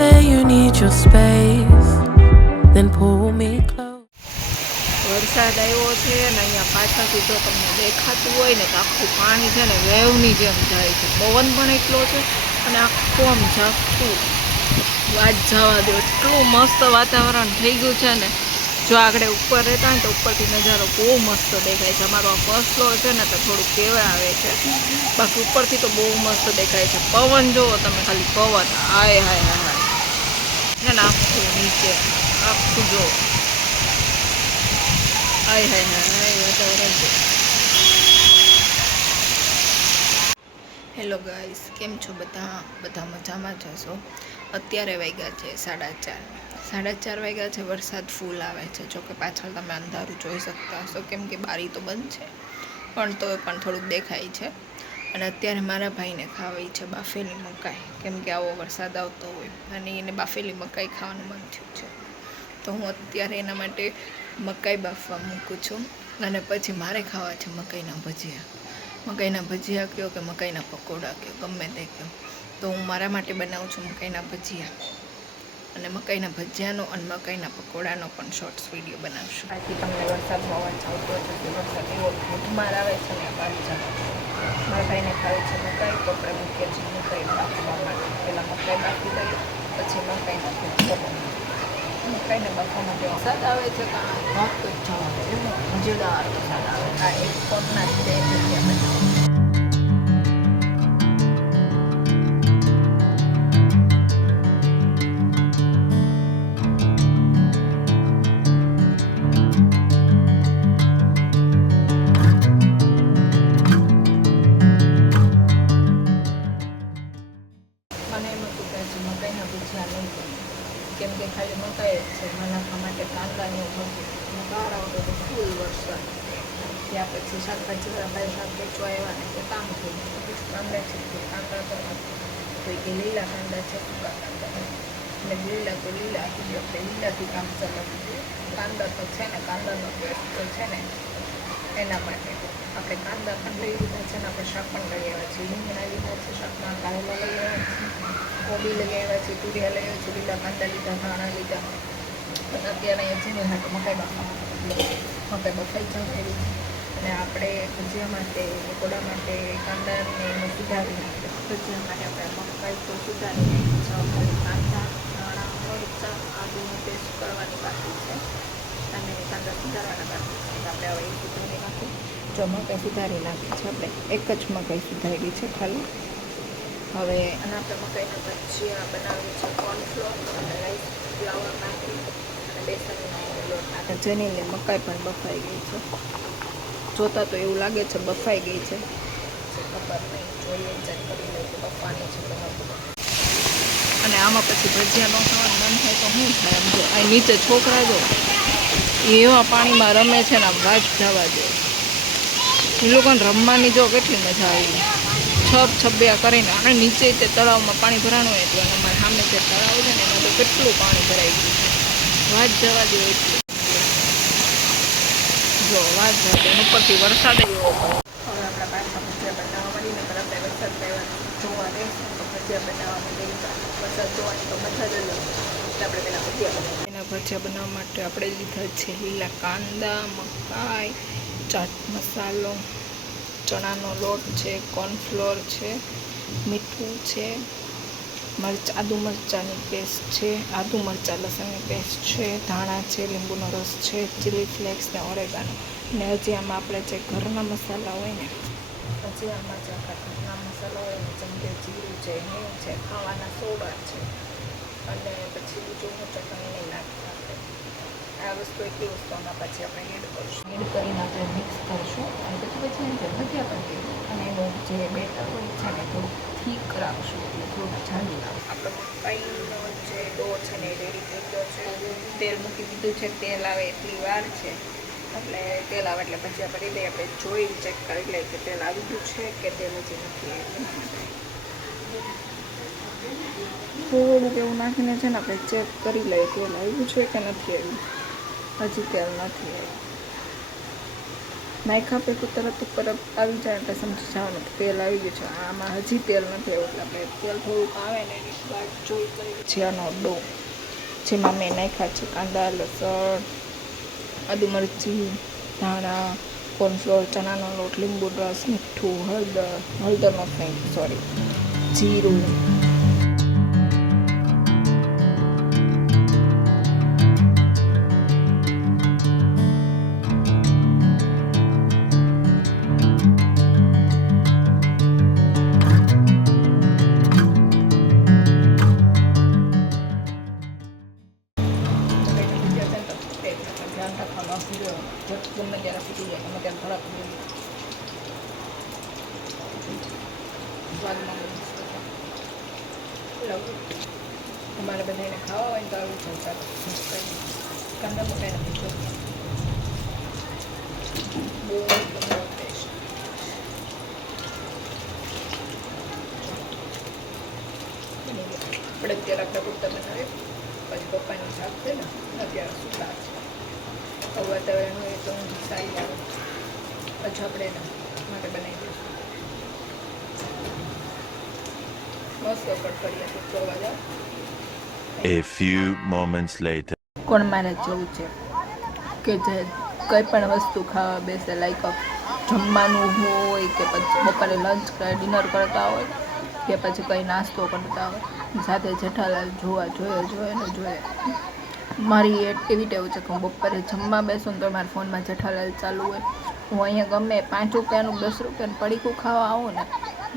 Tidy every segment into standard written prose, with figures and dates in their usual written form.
say you need your space, then pull me close. વરસાદ આવ્યો છે ને અહીંયા પાછળથી જો તમને દેખાતું હોય ને તો આખું પાણી છે ને વેવની જેમ જાય છે. પવન પણ એટલો છે અને આખું આમ ઝાંખું વાત જવા દો. એટલું મસ્ત વાતાવરણ થઈ ગયું છે ને. જો આગળ ઉપર રહેતા હોય તો ઉપરથી નજારો બહુ મસ્ત દેખાય છે. અમારો આ ફર્સ્ટ ફ્લોર છે ને તો થોડુંક કેવા આવે છે, બાકી ઉપરથી તો બહુ મસ્ત દેખાય છે. પવન જુઓ તમે, ખાલી પવન હાય હાય હાય હાય છે ને આખું નીચે આખું જુઓ હાય હાય હાય વાતાવરણ છે. હેલો ગાઈસ, કેમ છો બધા? બધા મજામાં જ હશો. અત્યારે વાગ્યા છે 4:30. 4:30 વાગ્યા છે. વરસાદ ફૂલ આવે છે. જોકે પાછળ તમે અંધારું જોઈ શકતા હશો કેમ કે બારી તો બંધ છે, પણ તોય પણ થોડુંક દેખાય છે. અને અત્યારે મારા ભાઈને ખાવી છે બાફેલી મકાઈ, કેમ કે આવો વરસાદ આવતો હોય અને એને બાફેલી મકાઈ ખાવાનું મન થયું છે. તો હું અત્યારે એના માટે મકાઈ બાફવા મૂકું છું અને પછી મારે ખાવા છે મકાઈના ભજીયા. મકાઈના ભજીયા કહો કે મકાઈના પકોડા કહો, ગમે તે કહો. તો હું મારા માટે બનાવું છું મકાઈના ભજીયા, અને મકાઈના ભજીયાનો અને મકાઈના પકોડાનો પણ શોર્ટ્સ વિડીયો બનાવશું. આથી તમને વરસાદનો અવાજ આવતો હોય તો વરસાદ એવો ધોધમાર આવે છે ને બહાર જવા. મારા ભાઈને ખાવી છે મકાઈ, તો આપણે મૂકીએ છીએ મકાઈ બાફવા માટે. પહેલાં મકાઈ બાફી દઈએ, પછી મકાઈનો ભજીયા બનાવીએ. મકાઈને બાફવા માટે વરસાદ આવે છે તો આ ભાત જ જવા દે, મજેદાર વરસાદ આવે. આ એક પગના જ બે ભજીયા બનાવે. મકાઈના ભજીયા નહીં બને, કેમ કે ખાલી મકાઈ જ છે. નાખવા માટે કાંદાની ભજી અને બહાર આવતો તો ફૂલ વરસાદ. ત્યાં પછી શાકભાજીવાળા ભાઈ શાક વેચવા આવ્યા ને તે કામ થયું. પછી કાંદા છે તો કાંદા તો કોઈ કે લીલા કાંદા છે, સૂકા કાંદા એટલે લીલા તો લીલા આપી આપણે લીલાથી કામ ચલાવી દઈએ. કાંદા તો છે ને, કાંદાનો ટેસ્ટ તો છે ને, એના માટે આપણે કાંદા પણ લઈ લીધા છે ને, આપણે શાક પણ લઈ આવ્યા છીએ. રીંગણા લીધા છે શાકમાં, કારેલા લઈ આવ્યા છે, કોબી લઈ આવ્યા છે, તુરિયા લઈ આવ્યા છે, લીલા કાંદા લીધા, ધાણા લીધા. અને અત્યારે અહીંયા જીરું હાટો મકાઈ બાફવા મકાઈ બફાઈ જવાની છે. અને આપણે ભજીયા માટે, પકોડા માટે કાંદાને એને સુધારી નાખીએ. ભજીયા માટે આપણે મકાઈ તો સુધારી નાખી છે. કાંદા, ધાણા, મરચાં, આદુની પેસ્ટ કરવાની બાકી છે અને કાંદા સુધારવાના બાકી છે. આપણે હવે એ સુધારી નાખીએ. જો મકાઈ સુધારી નાખી છે આપણે, એક જ મકાઈ સુધારી છે ખાલી. હવે અને આપણે મકાઈના ભજીયા બનાવીએ છીએ કોર્નફ્લોર અને રાઈસ ફ્લાવર નાખી અને બેસનનો લોટ નાખે. જેની મકાઈ પણ બફાઈ ગઈ છે. જોતાં તો એવું લાગે છે બફાઈ ગઈ છે, ખબર નહીં, જોઈએ ચેક કરી લઈએ બફાની છે તો નથી. અને આમાં પછી ભજીયા ન ખાવાનું મન થાય તો શું થાય? આમ જો આ નીચે છોકરા જો એવા પાણીમાં રમે છે ને, આમ વાત જવા દે. એ લોકોને રમવાની જો કેટલી મજા આવી. છબ્યા કરીને અને નીચે તે તળાવમાં પાણી ભરાણું હોય એટલે અમારે સામે જે તળાવ છે ને એમાં તો કેટલું પાણી ભરાઈ ગયું છે, વાત જવા દે એટલું. જો વાત જવા દે, ઉપરથી વરસાદ એવો પડે. હવે આપણા પાછા ભજીયા બનાવવા મળીને પર આપણે વરસાદ જોવા રહેશું તો ભજીયા બનાવવાની ગઈ. વરસાદ જોવાની તો મજા જ અલગ. એટલે આપણે પહેલાં ભજીયા બનાવીએ. એના ભજીયા બનાવવા માટે આપણે લીધા છે લીલા કાંદા, મકાઈ, ચાટ મસાલો, ચણાનો લોટ છે, કોર્નફ્લોર છે, મીઠું છે, આદુ મરચાંની પેસ્ટ છે, આદુ મરચાં લસણની પેસ્ટ છે, ધાણા છે, લીંબુનો રસ છે, ચીલી ફ્લેક્સ ને ઓરેગાનો. ને હજી આમાં આપણે જે ઘરના મસાલા હોય ને, હજી આમાં જે ઘરના મસાલા હોય ને, જેમ કે જીરું છે, હિંગ છે, ખાવાના સોડા છે, અને પછી બીજું હું ચટણી નહીં નાખી. આપણે આ વસ્તુ એટલી વસ્તુ આમાં પછી આપણે એડ કરીશું. એડ કરીને આપણે મિક્સ કરીશું અને પછી જે ભજીયા પણ દઈશું. અને એનું જે બેટર હોય છે ને થોડુંક થીક રાખશું, એટલે થોડુંક જાડું રાખશું. આપણે મકાઈનો જે ડો છે ને એ રેડી થઈ ગયો છે. તેલ મૂકી દીધું છે. તેલ આવે એટલી વાર છે, એટલે તેલ આવે એટલે ભજીયા પડી દઈએ. આપણે જોઈ ચેક કરી લઈએ કે તેલ આવી ગયું છે કે તેલ હજી નથી આવ્યું. થોડુંક એવું નાખીને છે ને આપણે ચેક કરી લઈએ તેલ આવ્યું છે કે નથી આવ્યું. હજી તેલ નથી આવ્યું. નાખ્યા પછી તરત ઉપર આવી જાય એટલે સમજી જવાનું તેલ આવી ગયું છે. આમાં હજી તેલ નથી આવ્યું એટલે આપણે તેલ થોડુંક આવે ને એની વાત જોઈ કરી છે. આનો ડો જેમાં મેં નાખ્યા છે કાંદા, લસણ, આદુ, મરચી, ધાણા, કોર્નફ્લોર, ચણાનો લોટ, લીંબુ રસ, મીઠું, હળદરનો ફેંક જીરું. ગમે ત્યારે ફૂટી જાય ગમે ત્યારે થોડાક સ્વાદમાં તમારે બધાને ખાવા હોય તો આવું છે કાંદા મકાઈ નથી બહુ ટેસ્ટ. આપણે અત્યારે આપણે કુર્તા બનાવીએ પછી પપ્પાની શાક છે ને અત્યારે શું શાક છે વાતાવરણ હોય તો સારી આવે પછી આપણે એના માટે બનાવી દઈશું. મસ્ત કટ કરીએ તો અવાજ આવે. A few moments later. કોણ મારે જેવું છે કે જે કંઈ પણ વસ્તુ ખાવા બેસે લાઈક જમવાનું હોય કે પછી બપોરે લંચ કે ડિનર કરતા હોય કે પછી કંઈ નાસ્તો કરતા હોય સાથે જેઠાલાલ જોવા જોઈએ. મારી એવી ટેવ છે કે હું બપોરે જમવા બેસું ને તો મારા ફોનમાં જેઠાલાલ ચાલુ હોય. હું અહીંયા ગમે 5 રૂપિયાનું 10 રૂપિયાનું પડીકું ખાવા આવું ને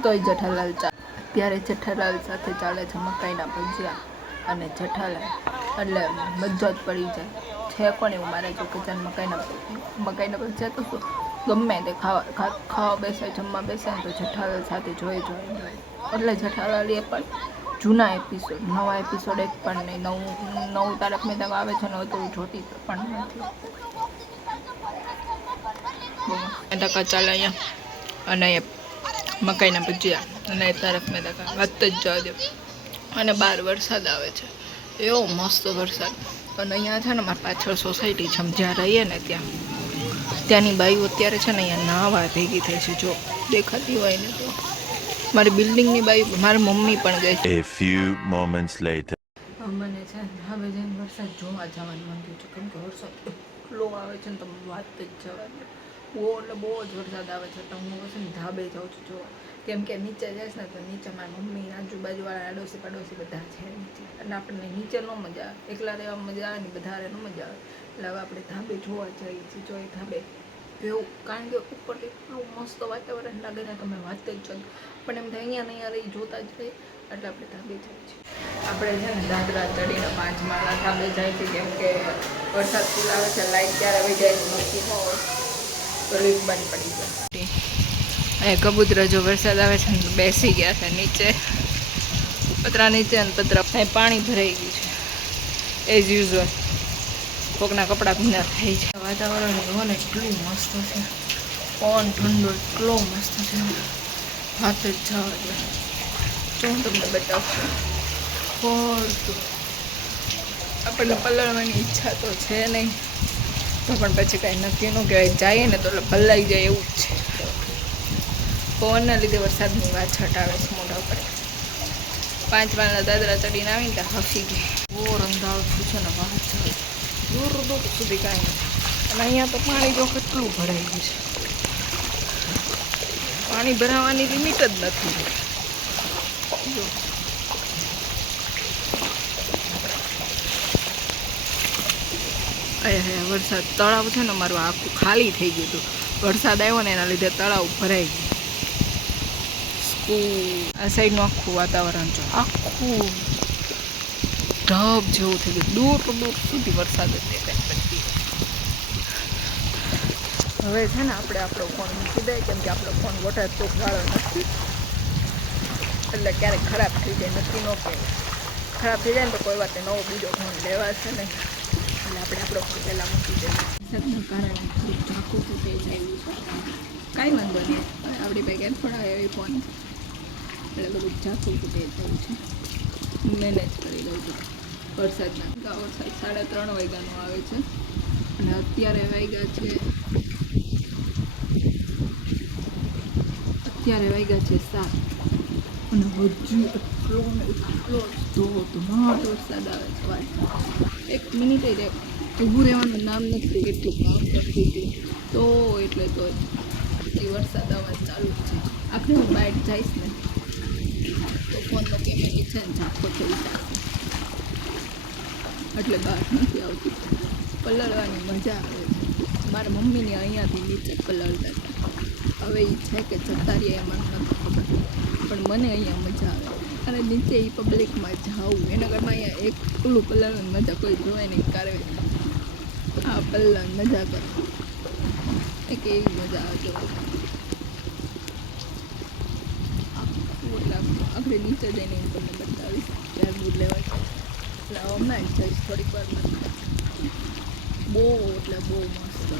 તોય જેઠાલાલ ચાલે. અત્યારે જેઠાલાલ સાથે ચાલે છે મકાઈના ભજીયા અને જેઠાલાલ એટલે મજા જ પડી જાય છે. કોણ એવું મારે જો કે મકાઈના ભજીયા તો શું ગમે તે ખાવા બેસે જમવા બેસે ને તો જેઠાલાલ સાથે જોઈ એટલે જેઠાલાલ એ પણ જૂના એપિસોડ, નવા એપિસોડ એક પણ નહીં. નવું તારક મહેતા આવે છે ને તો જોતી પણ નથી. ટકા ચાલે અહીંયા અને મકાઈના ભજીયા અને તારક મહેતા વાત જ જવા દો. અને બહાર વરસાદ આવે છે, એવો મસ્ત વરસાદ. અને અહીંયા છે ને મારી પાછળ સોસાયટી છે જ્યાં રહીએ ને ત્યાંની બાઈઓ અત્યારે છે ને અહીંયા નાહવા ભેગી થઈ છે. જો દેખાતી હોય ને તો મારી બિલ્ડિંગની બાજુ મારી મમ્મી પણ ગઈ છે. A few moments later. મને છે હવે જઈને વરસાદ જોવા જવાનું મન થયું છે કેમ કે વરસાદ એટલો આવે છે ને તમે વાત જ જવા દો. બહુ જ વરસાદ આવે છે તો હું છે ને ધાબે જાઉં છું જોવા. કેમ કે નીચે જઈશ ને તો નીચે મારી મમ્મી આજુબાજુવાળા આડોશી પાડોશી બધા છે નીચે અને આપણને નીચે ન મજા આવે, એકલા રહેવા મજા આવે ને બધા ન મજા આવે. એટલે હવે આપણે ધાબે જોવા જઈએ છીએ. જો એ ધાબે એવું કારણ કે ઉપર એટલું મસ્ત વાતાવરણ લાગે ને તમે વાત જ છો પણ એમ થાય અહીંયા રહી જોતા જ રહીએ એટલે આપણે ધાબે જઈએ છીએ. આપણે છે ને દાદરા ચડીને 5 માળા ધાબે જાય છે કેમ કે વરસાદ ફૂલ આવે છે. લાઈટ ક્યારે વહી જાય નક્કી ન હોય તો લીફ બંધ પડી જાય. અહીંયા કબૂતરા જો વરસાદ આવે છે ને બેસી ગયા છે નીચે પતરા નીચે અને પતરા અહીં પાણી ભરાઈ ગયું છે એઝ યુઝ્યુઅલ. કોકના કપડાં ભીના થઈ છે. વાતાવરણ જુઓ ને એટલું મસ્ત છે, પવન ઠંડો એટલો મસ્ત છે હાથ જ જવા દે. જો હું તમને બતાવું પડતું આપણને પલળવાની ઈચ્છા તો છે નહીં તો પણ પછી કાંઈ નક્કી ન કહેવાય. જઈએ ને તો પલળાઈ જાય એવું જ છે. પવનના લીધે વરસાદની વાત છટાવે છે મોઢા ઉપર. 5 માળના દાદરા ચડીને આવીને ત્યાં હસી ગઈ. બહુ રંધાવતું છે ને વાત છે દૂર સુધી કાંઈ નથી. અને અહીંયા તો પાણી જો કેટલું ભરાઈ ગયું છે. પાણી ભરાવાની લિમિટ જ નથી. જો અહીંયા વરસાદ તળાવ છે ને મારું આખું ખાલી થઈ ગયું હતું. વરસાદ આવ્યો ને એના લીધે તળાવ ભરાઈ ગયું. આ સાઈડનું આખું વાતાવરણ છે આખું ઢબ જેવું થઈ ગયું. દૂર સુધી વરસાદ જ દેખાય. હવે છે ને આપણે આપણો ફોન મૂકી દઈએ કેમ કે આપણો ફોન વોટરપ્રૂફ વાળો નથી એટલે ક્યારેક ખરાબ થઈ જાય નક્કી ન કહેવાય. ખરાબ થઈ જાય ને તો કોઈ વાત નવો બીજો ફોન લેવાશે નહીં એટલે આપણે આપણો ફોન પહેલાં મૂકી દઈએ. વરસાદના કારણે થોડુંક ઝાંખું ફૂટેજ આવ્યું છે. કાંઈ વાંધો નહીં, આપણી પાસે એરફોન આવે એવી ફોન એટલે બધું ઝાંખું ફૂટેજ થયું છે. મેનેજ કરી દઉં છું. વરસાદ 3:30 વાગ્યાનો આવે છે અને અત્યારે વાગ્યા છે અત્યારે વાગ્યા છે 7 અને હજુ એટલો ને એટલો ધોધમાર વરસાદ આવે છે ભાઈ. 1 મિનિટ રે ઊભું રહેવાનું નામ નથી, એટલું કામ કરતી હતી તો એટલે તો એ વરસાદ આવવા ચાલુ જ છે. આપણે હું બહાર જઈશ ને તો ફોનનો કેમેરો છે ને ઝાંખો થઈ જશે એટલે બહાર નથી આવતી. પલળવાની મજા આવે છે. મારા મમ્મીને અહીંયાથી નીચે પલળતા હતા. હવે એ છે કે જતા રહીએ એમાં નથી ખબર, પણ મને અહીંયા મજા આવે. અને નીચે એ પબ્લિકમાં જાવું એના ઘરમાં અહીંયા એક પેલું પલળવાની મજા કોઈ જોવે નહીં કરે. આ પલળવાની મજા કરે એ કેવી મજા આવે જોવાની. એટલે આપણે નીચે જઈને હું તમને બતાવીશ ત્યારે દૂધ લેવા છે. એટલે હમણાં જ જઈશ થોડીક વારમાં. બહુ એટલે બહુ મસ્ત.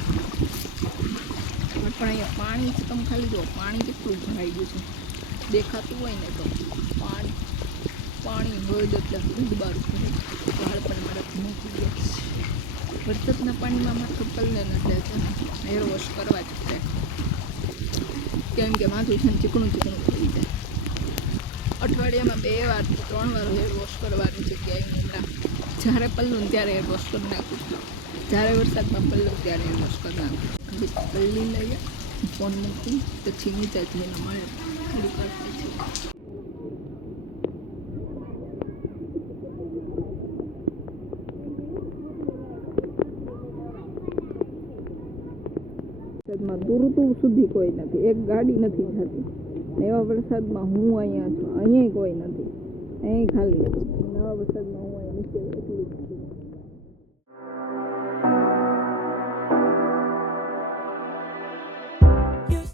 પણ અહીંયા પાણી છે, તમે ખાલી જુઓ પાણી કેટલું ભરાઈ ગયું છે. દેખાતું હોય ને તો પાણી હોય એટલે દુધબાર ભરે. વાળ પણ મારા મૂકી ગયા છે. વરસાદના પાણીમાં માથું પલળે ને એટલે હેર વોશ કરવા જ છે, કેમ કે માથું છે ને ચીકણું ચીકણું થઈ જાય. અઠવાડિયામાં 2 વાર 3 વાર હેર વોશ કરવાની જગ્યાએ હમણાં જ્યારે પલ્લું ત્યારે હેર વોશ કરી નાખું. જ્યારે વરસાદમાં પલ્લું ત્યારે હેર વોશ કરી નાખું. પલ્લી લઈએ ફોન મૂકી પછી નીચે જઈને મળે થોડીક વાર પછી. વરસાદમાં દૂર દૂર સુધી કોઈ નથી, એક ગાડી નથી જતી. એવા વરસાદમાં હું અહીંયા છું, અહીંયા કોઈ નથી, અહીં ખાલી નવા વરસાદમાં હું અહીંયા નીચે